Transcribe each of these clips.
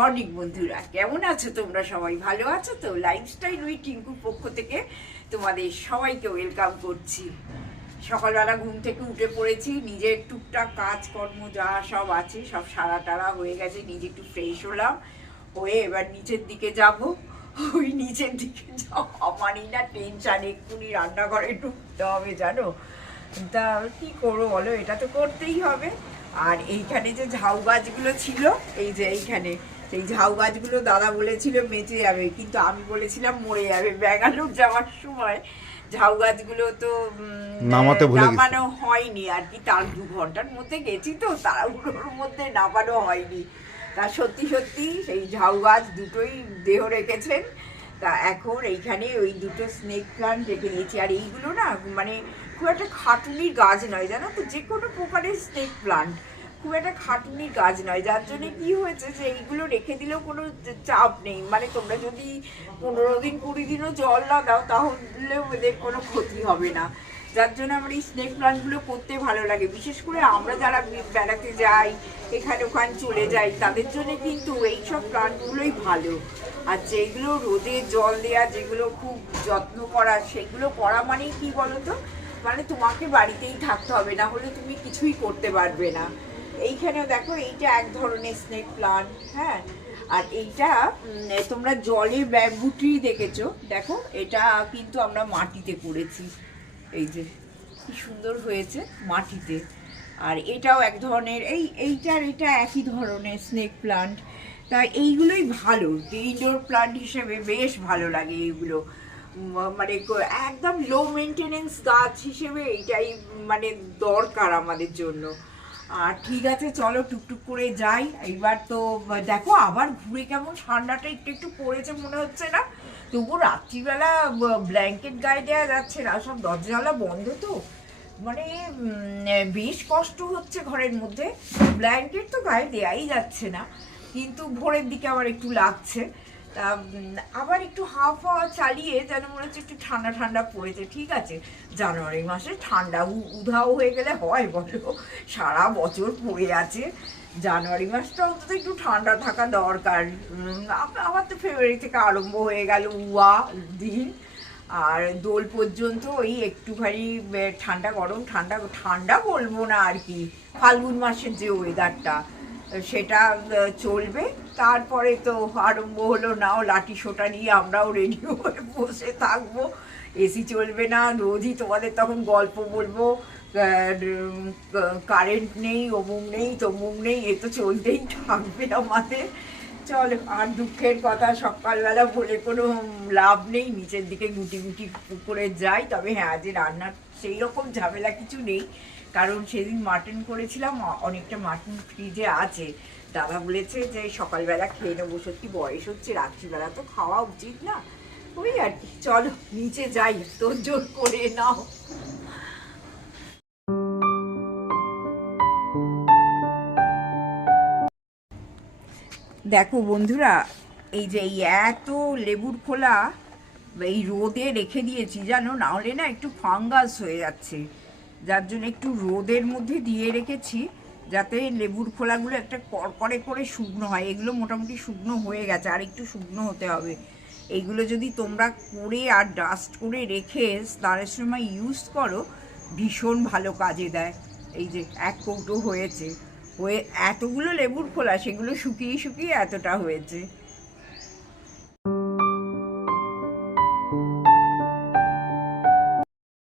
Morning বন্ধুরা, কেমন আছো তোমরা সবাই? ভালো আছো তো? লাইফস্টাইল উই টিঙ্কুর পক্ষ থেকে তোমাদের সবাইকে ওয়েলকাম করছি। সকালবেলা ঘুম থেকে উঠে পড়েছি, নিজের টুকটাক কাজকর্ম যা সব আছে, সব সারা টারা হয়ে গেছে, নিজে একটু ফ্রেশ হলাম। হয়ে এবার নিচের দিকে যাব। ওই নিচের দিকে যাওয়া মানি না টেনশন এক্ষুনি রান্নাঘরে ঢুকতে হবে, জানো? তা কি করব বলো? এটা তো করতেই হবে। আর এইখানে যে ঝাউ গাছগুলো ছিল, এই যে এইখানে সেই ঝাউ গাছগুলো দাদা বলেছিল বেঁচে যাবে কিন্তু আমি বলেছিলাম মরে যাবে। ব্যাঙ্গালোর যাওয়ার সময় ঝাউ গাছগুলো তো নামাতে ভুলে নামানো হয়নি আর কি তার দু ঘণ্টার মধ্যে গেছি তো তাড়াহুড়োর মধ্যে নামানো হয়নি। তা সত্যি সত্যি সেই ঝাউ গাছ দুটোই দেহ রেখেছেন। তা এখন এইখানে ওই দুটো স্নেক প্লান্ট রেখে দিয়েছি। আর এইগুলো না মানে খুব একটা খাটুনির গাছ নয় জানো তো? যে কোনো প্রকারের স্নেক প্লান্ট। খুব একটা খাটুনির গাছ নয়। যার জন্য কি হয়েছে যে, এইগুলো রেখে দিলেও কোনো চাপ নেই। মানে তোমরা যদি পনেরো দিন, কুড়ি দিনও জল না দাও, তাহলে ওদের কোনো ক্ষতি হবে না। যার জন্য আমার এই স্নেক প্লান্টগুলো করতে ভালো লাগে। বিশেষ করে আমরা যারা বেড়াতে যাই, এখানে ওখানে চলে যাই, তাদের জন্য কিন্তু এইসব প্লান্টগুলোই ভালো। আর যেগুলো রোদে জল দেওয়া যেগুলো খুব যত্ন করা, সেগুলো করা মানেই কি বলো তো মানে তোমাকে বাড়িতেই থাকতে হবে, না হলে তুমি কিছুই করতে পারবে না। এইখানেও দেখো, এইটা এক ধরনের স্নেক প্লান্ট হ্যাঁ? আর এইটা তোমরা জলে ব্যাম্বু ট্রি দেখেছ। দেখো, এটা কিন্তু আমরা মাটিতে করেছি। এই যে, কি সুন্দর হয়েছে মাটিতে। আর এটাও এক ধরনের, এই, এইটার, এটা একই ধরনের স্নেক প্লান্ট। তা এইগুলোই ভালো ইনডোর প্লান্ট হিসেবে বেশ ভালো লাগে এইগুলো। মানে একদম লো মেনটেনেন্স গাছ হিসেবে এইটাই মানে দরকার আমাদের জন্য। আর ঠিক আছে, চলো টুকটুক করে যাই। এইবার তো, দেখো, আবার ঘুরে কেমন ঠান্ডাটা একটু একটু পড়েছে মনে হচ্ছে না। তবু রাত্রিবেলা ব্ল্যাঙ্কেট গায়ে দেওয়া যাচ্ছে না, সব দরজালা বন্ধ তো। মানে বেশ কষ্ট হচ্ছে ঘরের মধ্যে। ব্ল্যাঙ্কেট তো গায়ে দেওয়াই যাচ্ছে না, কিন্তু ভোরের দিকে আবার একটু লাগছে। তা আবার একটু হাওয়া ফাওয়া চালিয়ে যেন মনে হচ্ছে একটু ঠান্ডা ঠান্ডা পড়েছে, ঠিক আছে? জানুয়ারি মাসে ঠান্ডা উধাও হয়ে গেলে হয় বলো, সারা বছর পড়ে আছে। জানুয়ারি মাসটা অন্তত একটু ঠান্ডা থাকা দরকার। আবার তো ফেব্রুয়ারি থেকে আরম্ভ হয়ে গেল উয়া দিন। আর দোল পর্যন্ত ওই একটুখানি ঠান্ডা গরম, ঠান্ডা ঠান্ডা বলব না আর কি, ফাল্গুন মাসের যে ওয়েদারটা সেটা চলবে। তারপরে তো আরম্ভ হলো, নাও লাঠি সোটা নিয়ে আমরাও রেডি হয়ে বসে থাকব। এসি চলবে না, রোজই তোমাদের তখন গল্প বলব। কারেন্ট নেই, অমুক নেই, তমুক নেই, এ তো চলতেই থাকবে আমাদের। চলো, আর দুঃখের কথা সকালবেলা বলে কোনো লাভ নেই, নিচের দিকে গুটি গুটি করে যাই। তবে হ্যাঁ আজ রান্নার সেই রকম ঝামেলা কিছু নেই। কারণ সেদিন মাটন করেছিলাম অনেকটা মাটন ফ্রিজে আছে। দাদা বলেছে যে সকালবেলা খেয়ে নেব। সত্যি বয়স হচ্ছে, রাত্রিবেলা তো খাওয়া উচিত না। ওই আর কি, চলো, নিচে যাই তোর জোর করে নাও। দেখো বন্ধুরা, এই যে এই এত লেবুর খোলা, এই রোদে রেখে দিয়েছি, জানো? নাহলে না একটু ফাঙ্গাস হয়ে যাচ্ছে। যার জন্য একটু রোদের মধ্যে দিয়ে রেখেছি। যাতে লেবুর খোলাগুলো একটা কড়কড়ে করে শুকনো হয়। এগুলো মোটামুটি শুকনো হয়ে গেছে, আর একটু শুকনো হতে হবে। এইগুলো যদি তোমরা করে আর ডাস্ট করে রেখে স্নানের সময় ইউজ করো, ভীষণ ভালো কাজে দেয়। এই যে এক কৌটো হয়েছে, হয়ে এতগুলো লেবুর খোলা, সেগুলো শুকিয়ে শুকিয়ে এতটা হয়েছে।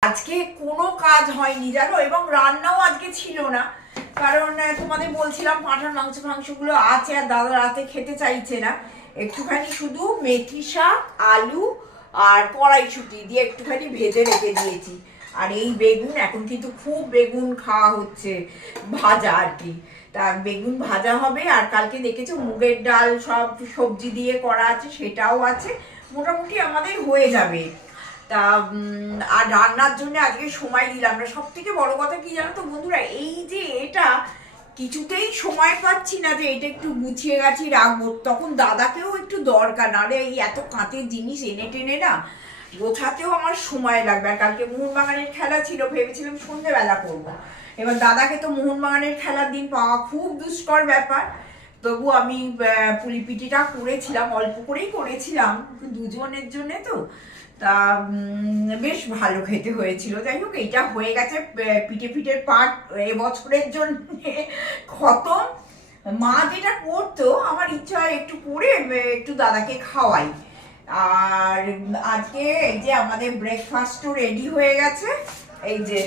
আজকে কোনো কাজ হয়নি, জানো? এবং রান্নাও আজকে ছিল না। কারণ তোমাদের বলছিলাম পাঁঠার মাংস মাংসগুলো আছে আর দাদা রাতে খেতে চাইছে না। একটুখানি শুধু মেথি শাক, আলু আর কড়াইশুটি দিয়ে একটুখানি ভেজে রেখে দিয়েছি। আর এই বেগুন, এখন কিন্তু খুব বেগুন খাওয়া হচ্ছে, ভাজা আর কি। তা বেগুন ভাজা হবে আর কালকে দেখেছ মুগের ডাল সব সবজি দিয়ে করা আছে, সেটাও আছে। মোটামুটি আমাদের হয়ে যাবে। তা আর রান্নার জন্য আজকে সময় দিলাম না। সব থেকে বড় কথা কি জানো তো বন্ধুরা, এই যে এটা কিছুতেই সময় পাচ্ছি না যে এটা একটু গুছিয়ে গাছি রাখব। তখন দাদাকেও একটু দরকার, নাহলে এই এত কাঁচের জিনিস এনে টেনে না গোছাতেও আমার সময় লাগবে। আর কালকে মোহনবাগানের খেলা ছিল, ভেবেছিলাম সন্ধেবেলা করব। এবার দাদাকে তো মোহনবাগানের খেলার দিন পাওয়া খুব দুষ্কর ব্যাপার। তবু আমি পুলিপিটিটা করেছিলাম, অল্প করেই করেছিলাম। দুজনের জন্যে তো। তা বেশ ভালো খেতে হয়েছিল। যাই হোক, এইটা হয়ে গেছে পিঠে পিঠের পাট এবছরের জন্য খতম। মা যেটা করতো, আমার ইচ্ছা হয় একটু করে একটু দাদাকে খাওয়াই। আর আজকে এই যে আমাদের ব্রেকফাস্টও রেডি হয়ে গেছে। এই যে,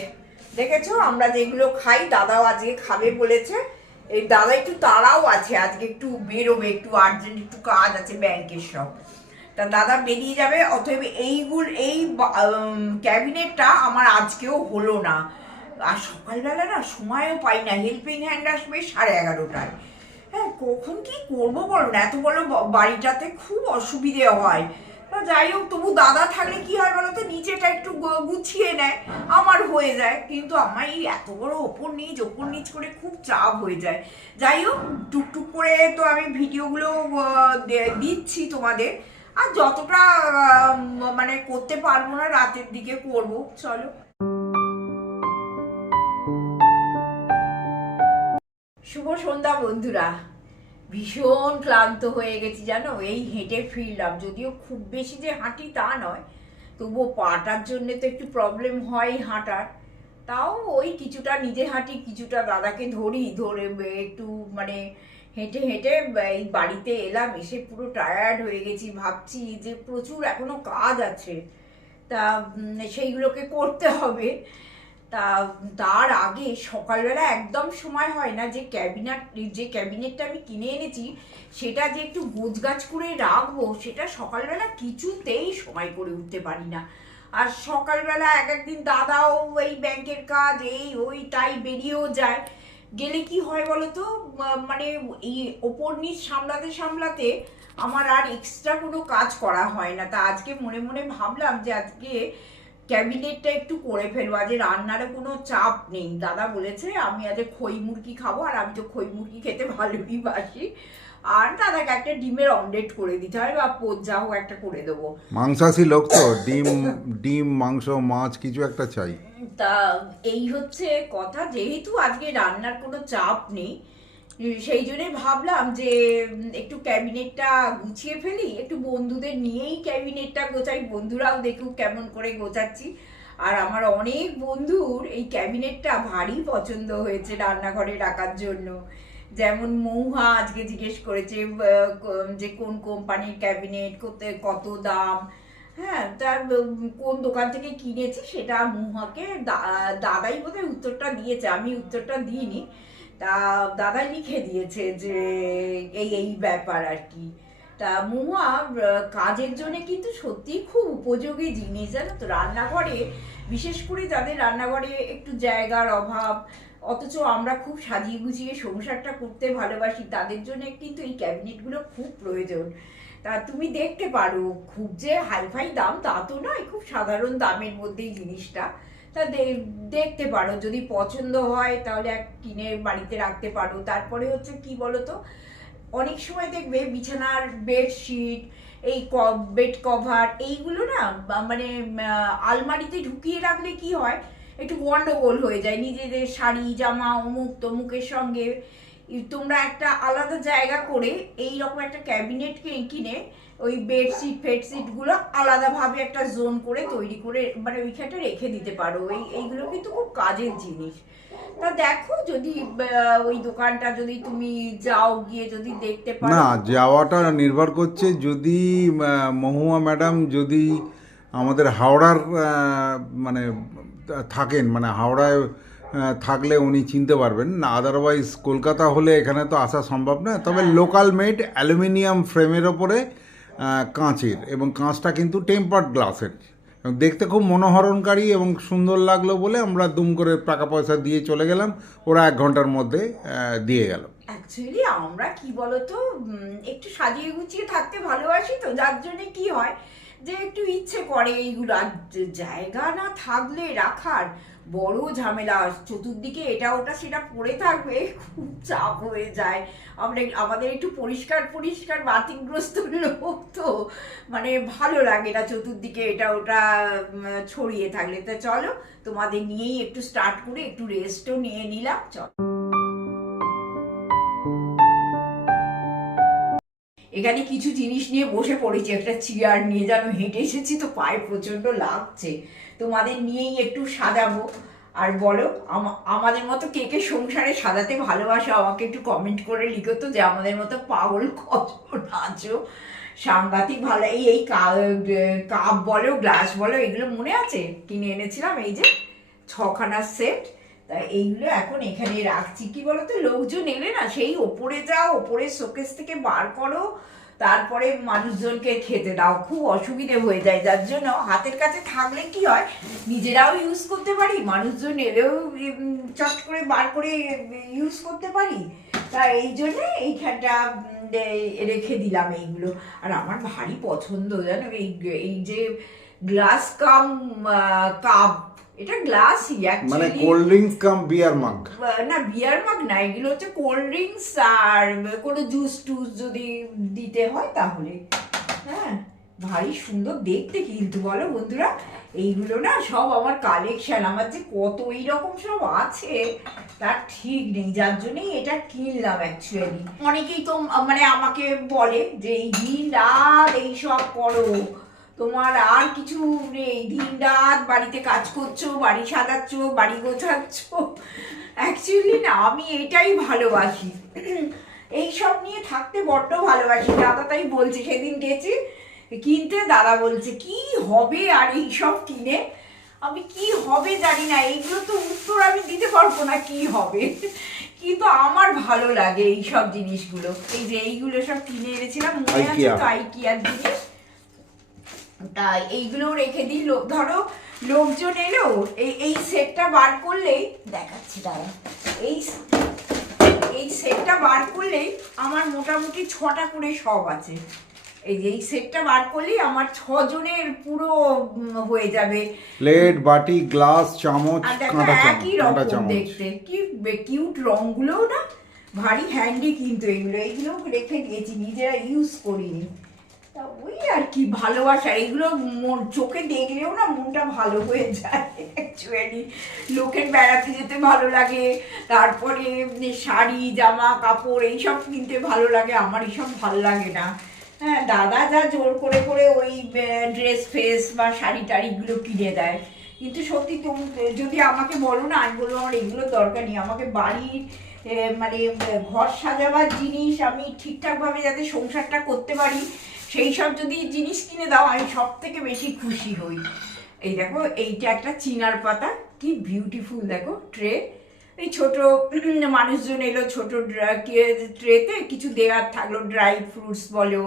দেখেছ? আমরা যেগুলো খাই, দাদাও আজকে খাবে বলেছে। এই দাদা একটু তারাও আছে, আজকে একটু বেরোবে, একটু আর্জেন্ট একটু কাজ আছে ব্যাংকের সব। তা দাদা বেরিয়ে যাবে, অতএব এইগুলো, এই ক্যাবিনেটটা আমার আজকেও হলো না। আর সকালবেলা না সময়ও পাই না হেল্পিং হ্যান্ড আসবে সাড়ে এগারোটায়। হ্যাঁ কখন কি করব বলো না, এত বড় ব- বাড়িটাতে খুব অসুবিধে হয়। যাই হোক, তবু দাদা থাকলে কি হয় বলো তো, নিচেটা একটু গুছিয়ে নেয়, আমার হয়ে যায়। কিন্তু আমার এই এত বড় ওপর নিচ ওপর নিচ করে খুব চাপ হয়ে যায়। যাই হোক, টুকটুক করে তো আমি ভিডিওগুলো দিচ্ছি তোমাদের। আর যতটা মানে করতে পারব না, রাতের দিকে করব, চলো। শুভ সন্ধ্যা, বন্ধুরা। ভীষণ ক্লান্ত হয়ে গেছি, জানো? এই হেঁটে ফিরলাম। যদিও খুব বেশি যে হাঁটি তা নয়, তবুও পাটার জন্য তো একটু প্রবলেম হয় হাঁটার। তাও ওই কিছুটা নিজে হাঁটি, কিছুটা দাদাকে ধরি, ধরে একটু মানে হেঁটে হেঁটে, এই বাড়িতে এলাম, এসে পুরো টায়ার্ড হয়ে গেছি। ভাবছি যে প্রচুর এখনও কাজ আছে। তা সেইগুলোকে করতে হবে। তা, তার আগে সকালবেলা একদম সময় হয় না যে ক্যাবিনেট, যে ক্যাবিনেটটা আমি কিনে এনেছি, সেটা যে একটু গোছগাছ করে রাখব, সেটা সকালবেলা কিছুতেই সময় করে উঠতে পারি না। আর সকালবেলা এক একদিন দাদাও, এই ব্যাংকের কাজ, এই ওই, তাই বেরিয়েও যায়। গেলে কি হয় বলো তো মানে এই ওপর নিচ সামলাতে সামলাতে আমার আর এক্সট্রা কোনো কাজ করা হয় না। তা আজকে মনে মনে ভাবলাম যে আজকে ক্যাবিনেটটা একটু করে ফেলব। আজ রান্নারও কোনো চাপ নেই। দাদা বলেছে, আমি আজ খই মুরগি খাব, আর আমি তো খই মুরগি খেতে ভালোই বাসি। আর দাদাকে একটা ডিমের অমলেট করে দিতে হয়, বা পোজা হোক একটা করে দেবো। মাংসাশী লোক তো, ডিম ডিম, মাংস, মাছ, কিছু একটা চাই। তা এই হচ্ছে কথা। যেহেতু আজকে রান্নার কোনো চাপ নেই, সেই জন্যই ভাবলাম যে একটু ক্যাবিনেটটা গুছিয়ে ফেলি, একটু বন্ধুদের নিয়েই ক্যাবিনেটটা গোছাই, বন্ধুরাও দেখুক কেমন করে গোছাচ্ছি। আর আমার অনেক বন্ধুর এই ক্যাবিনেটটা ভারী পছন্দ হয়েছে রান্নাঘরে রাখার জন্য। যেমন মৌহা আজকে জিজ্ঞেস করেছে যে কোন কোম্পানির ক্যাবিনেট, কত কত দাম হ্যাঁ তার কোন দোকান থেকে কিনেছি সেটা মুহাকে দা- দাদাই বোধহয় উত্তরটা দিয়েছে আমি উত্তরটা দিইনি। তা দাদাই লিখে দিয়েছে যে এই এই ব্যাপার আর কি। তা মুহা আহ, কাজের জন্য কিন্তু সত্যি খুব উপযোগী জিনিস জানো তো রান্নাঘরে বিশেষ করে যাদের রান্নাঘরে একটু জায়গার অভাব অথচ আমরা খুব সাজিয়ে গুছিয়ে সংসারটা করতে ভালোবাসি তাদের জন্য কিন্তু এই ক্যাবিনেটগুলো খুব প্রয়োজন। তা তুমি দেখতে পারো, খুব যে হাইফাই দাম তা তো নয়, খুব সাধারণ দামের মধ্যেই জিনিসটা। তা দেখতে পারো, যদি পছন্দ হয় তাহলে এক কিনে বাড়িতে রাখতে পারো। তারপরে হচ্ছে কি বলো তো অনেক সময় দেখবে বিছানার বেডশিট, এই বেড কভার এইগুলো না মানে আলমারিতে ঢুকিয়ে রাখলে কি হয়, একটু গন্ডগোল হয়ে যায়। নিজেদের শাড়ি, জামা অমুক তমুকের সঙ্গে তোমরা একটা আলাদা জায়গা করে এই রকম একটা ক্যাবিনেট কিনে ওই বেডশিট ফেডশিটগুলো আলাদাভাবে একটা জোন করে তৈরি করে মানে ওইখানটা রেখে দিতে পারো। এই, এইগুলো কিন্তু খুব কাজের জিনিস। তা দেখো যদি ওই দোকানটা যদি তুমি যাও গিয়ে যদি দেখতে পারো। না, যাওয়াটা নির্ভর করছে যদি মহুয়া ম্যাডাম যদি আমাদের হাওড়ার মানে থাকেন মানে হাওড়ায় থাকলে উনি চিনতে পারবেন। না আদারওয়াইজ কলকাতা হলে এখানে তো আসা সম্ভব না। তবে লোকাল মেড অ্যালুমিনিয়াম ফ্রেমের ওপরে কাঁচের এবং কাঁচটা কিন্তু টেম্পার্ড গ্লাসের দেখতে খুব মনোহরণকারী এবং সুন্দর লাগল বলে আমরা দুম করে টাকা পয়সা দিয়ে চলে গেলাম। ওরা এক ঘণ্টার মধ্যে দিয়ে গেল। অ্যাকচুয়ালি আমরা কি বলতো একটু সাজিয়ে গুছিয়ে থাকতে ভালোবাসি তো যার জন্য কি হয় যে একটু ইচ্ছে করে এইগুলো। আর জায়গা না থাকলে রাখার বড় ঝামেলা, চতুর্দিকে এটা ওটা সেটা পড়ে থাকবে, খুব চাপ হয়ে যায়। আমরা আমাদের একটু পরিষ্কার পরিষ্কার বাতিগ্রস্ত লোক তো মানে ভালো লাগে না চতুর্দিকে এটা ওটা ছড়িয়ে থাকলে। তো চলো, তোমাদের নিয়েই একটু স্টার্ট করে একটু রেস্টও নিয়ে নিলাম, চলো। এখানে কিছু জিনিস নিয়ে বসে পড়েছি। একটা চেয়ার নিয়ে যেন হেঁটে এসেছি, তো পায়ে প্রচণ্ড লাগছে। তোমাদের নিয়েই একটু সাজাবো। আর বলো, আমা- আমাদের মতো কে কে সংসারে সাজাতে ভালোবাসো, আমাকে একটু কমেন্ট করে লিখো তো যে আমাদের মতো পাগল কত আছো। সাংঘাতিক ভালো, এই এই কাপ বলো গ্লাস বলো, এগুলো মনে আছে? কিনে এনেছিলাম, এই যে, ছখানা সেট তা এইগুলো এখন এখানে রাখছি। কি বলতো? লোকজন এলে না সেই ওপরে যাও ওপরে শোকেস থেকে বার করো, তারপরে মানুষজনকে খেতে দাও। খুব অসুবিধে হয়ে যায়। যার জন্য হাতের কাছে থাকলে কি হয়? নিজেরাও ইউজ করতে পারি, মানুষজন এলেও চট করে বার করে ইউজ করতে পারি। তা এই জন্য এইখানটা রেখে দিলাম এইগুলো। আর আমার ভারী পছন্দ, জানো, এই এই যে গ্লাস কাম কাপ এটা গ্লাসই মানে cold drinks cum beer mug না বিয়ার মাগ না এগুলো হচ্ছে কোল্ড ড্রিঙ্কস আর কোনো জুস টুস যদি দিতে হয় তাহলে। হ্যাঁ ভারী সুন্দর দেখতে কিন্তু বলো বন্ধুরা এইগুলো না সব আমার কালেকশন আমার যে কত এইরকম সব আছে তার ঠিক নেই যার জন্যই এটা কিনলাম অ্যাকচুয়ালি অনেকেই তো মানে আমাকে বলে যে এই দিন রাত এইসব করো। তোমার আর কিছু নেই। দিন রাত বাড়িতে কাজ করছ বাড়ি সাজাচ্ছো বাড়ি গোছাচ্ছ। অ্যাকচুয়ালি না আমি এটাই ভালোবাসি। এইসব নিয়ে থাকতে বড্ড ভালোবাসি। দাদা তাই বলছে সেদিন গেছি কিনতে দাদা বলছে কি হবে আর এইসব কিনে? আমি কি হবে জানি না এইগুলো তো উত্তর আমি দিতে পারব না কি হবে? কিন্তু আমার ভালো লাগে এইসব জিনিসগুলো। এই যে এইগুলো সব কিনে এনেছিলাম মনে আছে তো আইকিয়ার জিনিস? তাই এইগুলো রেখে দিই। লোক ধরো লোকজন এলো এই এই সেটটা বার করলেই দেখাচ্ছি দাঁড়া এই এই সেটটা বার করলেই আমার মোটামুটি ছটা করে সব আছে। এই যে এই সেটটা বার করলেই আমার ছজনের পুরো হয়ে যাবে। প্লেট বাটি গ্লাস চামচ কাঁটা চামচ একই রকম চামচ। দেখতে। কি কিউট রংগুলোও না ভারী হ্যান্ডি কিন্তু এগুলো। এইগুলো রেখে দিয়েছি নিজেরা ইউজ করিনি। তা ওই আর কি ভালোবাসা এগুলো মন, চোখে দেখলেও না মনটা ভালো হয়ে যায় লোকের বেড়াতে যেতে ভালো লাগে, তারপরে শাড়ি, জামা, কাপড়, এইসব কিনতে ভালো লাগে, আমার এইসব ভালো লাগে না। হ্যাঁ দাদা যা জোর করে করে ওই ড্রেস ফ্রেস বা শাড়ি টাড়িগুলো কিনে দেয়। কিন্তু সত্যি তুমি, যদি আমাকে বলো না, আমি বলব আমার এগুলো দরকার নেই। আমাকে বাড়ির মানে ঘর সাজাবার জিনিস আমি ঠিকঠাকভাবে যাতে সংসারটা করতে পারি সেই সব যদি জিনিস কিনে দাও, আমি সব থেকে বেশি খুশি হই। এই দেখো, এইটা একটা চিনার পাতা, কি বিউটিফুল দেখো ট্রে এই ছোট মানুষজন এলো ছোট ট্রেতে কিছু দেওয়ার থাকল ড্রাই ফ্রুটস বলো,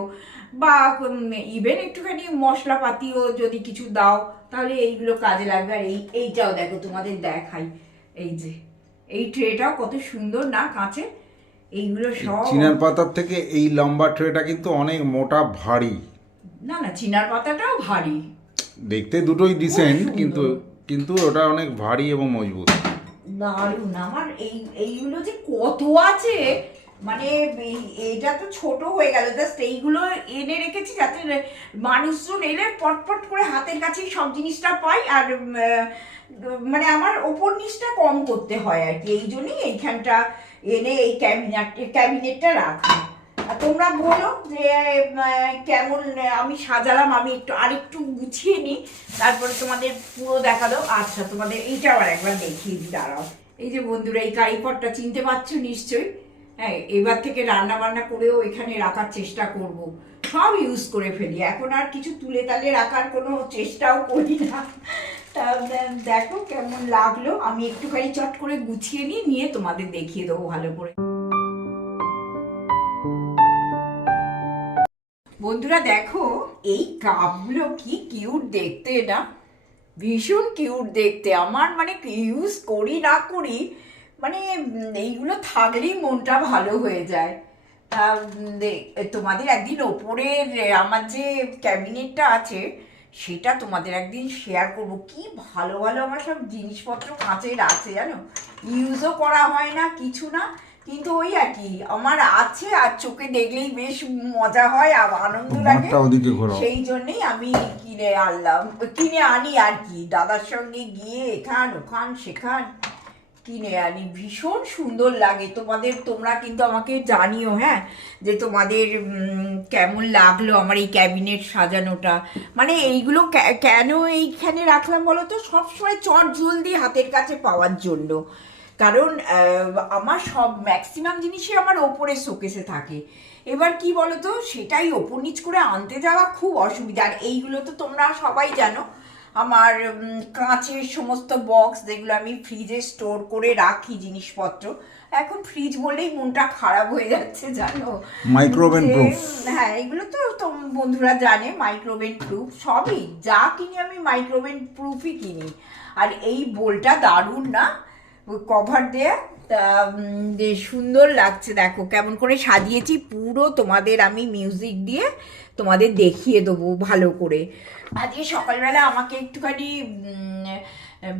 বা ইভেন একটুখানি মশলাপাতিও যদি কিছু দাও, তাহলে এইগুলো কাজে লাগবে। আর এই, এইটাও দেখো তোমাদের দেখাই। এই যে, এই ট্রেটাও কত সুন্দর না কাঁচে এইগুলো সব চিনার পাতার থেকে এই লম্বা ট্রেটা কিন্তু অনেক মোটা ভারী। না না চিনার পাতাটাও ভারী। দেখতে দুটোই ডিসেন্ট কিন্তু কিন্তু ওটা অনেক ভারী এবং মজবুত। দারুণ। আমার এই এইগুলো যে কত আছে মানে এটা তো ছোট হয়ে গেল। জাস্ট এইগুলো এনে রেখেছি যাতে মানুষজন এলে পটপট করে হাতের কাছেই সব জিনিসটা পাই। আর মানে আমার ওপর নিচটা কম করতে হয় আর কি। এই জন্যই এইখানটা এনে এই ক্যাবিনেট ক্যাবিনেটটা রাখো। আর তোমরা বলো যে কেমন, আমি সাজালাম, আমি একটু, আরেকটু গুছিয়ে নিই, তারপরে তোমাদের পুরো দেখা দাও আচ্ছা তোমাদের এইটা আবার একবার দেখিয়ে দিই, দাঁড়াও। এই যে বন্ধুরা, এই কারিপটটা চিনতে পারছ নিশ্চয়ই? হ্যাঁ এবার থেকে রান্না বান্না করেও এখানে রাখার চেষ্টা করব। সব ইউজ করে ফেলি। এখন আর কিছু তুলে তালে রাখার কোনো চেষ্টাও করি না। তা দেখো কেমন লাগল। আমি একটুখানি চট করে গুছিয়ে নিয়ে নিয়ে তোমাদের দেখিয়ে দেবো ভালো করে। বন্ধুরা দেখো, এই কাপগুলো কি কিউট দেখতে না? ভীষণ কিউট দেখতে। আমার মানে ইউজ করি না করি মানে এইগুলো থাকলেই মনটা ভালো হয়ে যায়। তোমাদের একদিন ওপরের আমার যে ক্যাবিনেটটা আছে সেটা তোমাদের একদিন শেয়ার করব। কি ভালো ভালো আমার সব জিনিসপত্র কাঁচের আছে জানো? ইউজও করা হয় না কিছু না কিন্তু ওই আর কি আমার আছে আর চোখে দেখলেই বেশ মজা হয় আর আনন্দ লাগে। সেই জন্যই আমি কিনে আনলাম কিনে আনি আর কি দাদার সঙ্গে গিয়ে এখান ওখান সেখান। কিনে আনি। ভীষণ সুন্দর লাগে। তোমাদের, তোমরা কিন্তু আমাকে জানিও হ্যাঁ যে তোমাদের কেমন লাগল আমার এই ক্যাবিনেট সাজানোটা। মানে এইগুলো কেন এইখানে রাখলাম বলো তো? সবসময় চট জলদি হাতের কাছে পাওয়ার জন্য। কারণ আমার সব ম্যাক্সিমাম জিনিসই আমার ওপরে শোকেসে থাকে। এবার কি বলতো সেটাই ওপর নিচ করে আনতে যাওয়া খুব অসুবিধা। আর এইগুলো তো তোমরা সবাই জানো। আমার কাঁচের সমস্ত বক্স যেগুলো আমি ফ্রিজে স্টোর করে রাখি জিনিসপত্র এখন ফ্রিজ বললেই মনটা খারাপ হয়ে যাচ্ছে জানো? যে, proof। হ্যাঁ এগুলো তো বন্ধুরা জানে মাইক্রোওভেন প্রুফ সবই। যা কিনি আমি মাইক্রোওভেন প্রুফই কিনি। আর এই বোলটা দারুণ না? কভার দেয়া সুন্দর লাগছে দেখো। কেমন করে সাজিয়েছি পুরো তোমাদের আমি মিউজিক দিয়ে। তোমাদের দেখিয়ে দেবো ভালো করে। আজকে সকালবেলা আমাকে একটুখানি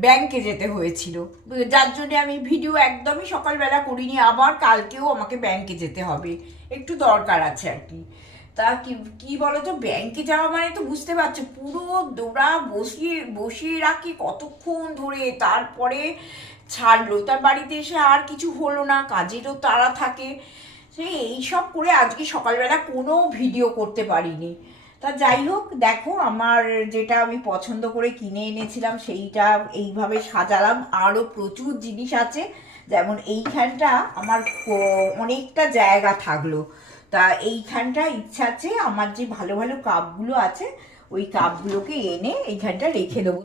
ব্যাংকে যেতে হয়েছিল। যার জন্যে আমি ভিডিও একদমই সকালবেলা করিনি, আবার কালকেও আমাকে ব্যাংকে যেতে হবে। একটু দরকার আছে আর কি। তা কি কি বলতো ব্যাংকে যাওয়া মানে তো বুঝতে পারছ, পুরো দৌড়া বসিয়ে বসিয়ে রাখি কতক্ষণ ধরে, তারপরে ছাড়লো। তার বাড়িতে এসে আর কিছু হলো না, কাজেরও তারা থাকে। সেই এইসব করে আজকে সকালবেলা কোনো ভিডিও করতে পারিনি। তা যাই হোক, দেখো আমার যেটা আমি পছন্দ করে কিনে এনেছিলাম সেইটা এইভাবে সাজালাম। আরও প্রচুর জিনিস আছে, যেমন এইখানটা আমার অনেকটা জায়গা থাকল। তা এইখানটা ইচ্ছা আছে আমার যে ভালো ভালো কাপগুলো আছে, ওই কাপগুলোকে এনে এইখানটা রেখে দেবো।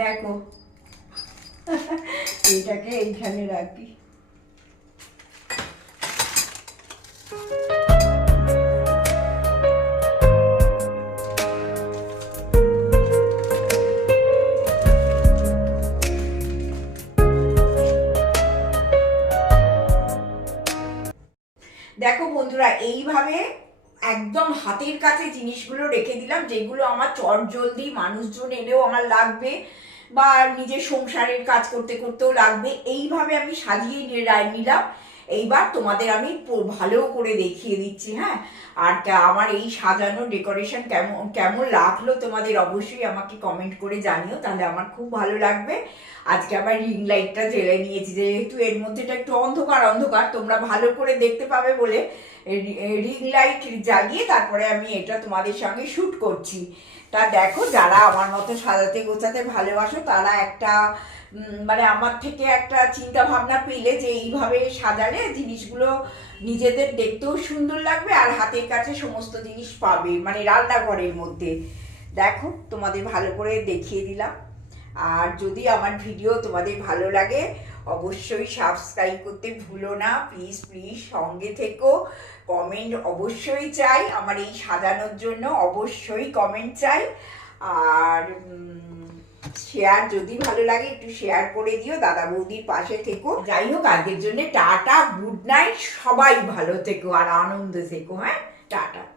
দেখো। এটাকে এইখানে রাখি। দেখো বন্ধুরা এইভাবে একদম হাতের কাছে জিনিসগুলো রেখে দিলাম, যেগুলো আমার চট জলদি মানুষজন এলেও আমার লাগবে বা নিজের সংসারের কাজ করতে করতেও লাগবে। এইভাবে আমি সাজিয়ে নিলাম। এইবার তোমাদের আমি ভালো করে দেখিয়ে দিচ্ছি হ্যাঁ? আর আমার এই সাজানো ডেকোরেশন কেমন কেমন লাগল তোমাদের অবশ্যই আমাকে কমেন্ট করে জানিও, তাহলে আমার খুব ভালো লাগবে। আজকে আবার রিং লাইটটা জেলে নিয়েছি, যেহেতু এর মধ্যেটা একটু অন্ধকার অন্ধকার, তোমরা ভালো করে দেখতে পাবে বলে রিং লাইট জ্বালিয়ে তারপরে আমি এটা তোমাদের সঙ্গে শ্যুট করছি। তা দেখো, যারা আমার মতো সাজাতে গোছাতে ভালোবাসো, তারা একটা মানে আমার থেকে একটা চিন্তা ভাবনা পেলে যে এইভাবে সাজালে জিনিসগুলো নিজেদের দেখতেও সুন্দর লাগবে আর হাতের কাছে সমস্ত জিনিস পাবে মানে রান্নাঘরের মধ্যে। দেখো, তোমাদের ভালো করে দেখিয়ে দিলাম। আর যদি আমার ভিডিও তোমাদের ভালো লাগে অবশ্যই সাবস্ক্রাইব করতে ভুলো না। প্লিজ প্লিজ সঙ্গে থেকো। কমেন্ট অবশ্যই চাই আমার এই সাজানোর জন্য, অবশ্যই কমেন্ট চাই। আর শেয়ার যদি ভালো লাগে একটু শেয়ার করে দিও, দাদা বৌদির পাশে থেকো। যাই হোক, আজকের জন্য টাটা গুড নাইট সবাই ভালো থেকো আর আনন্দ থেকো হ্যাঁ? টাটা।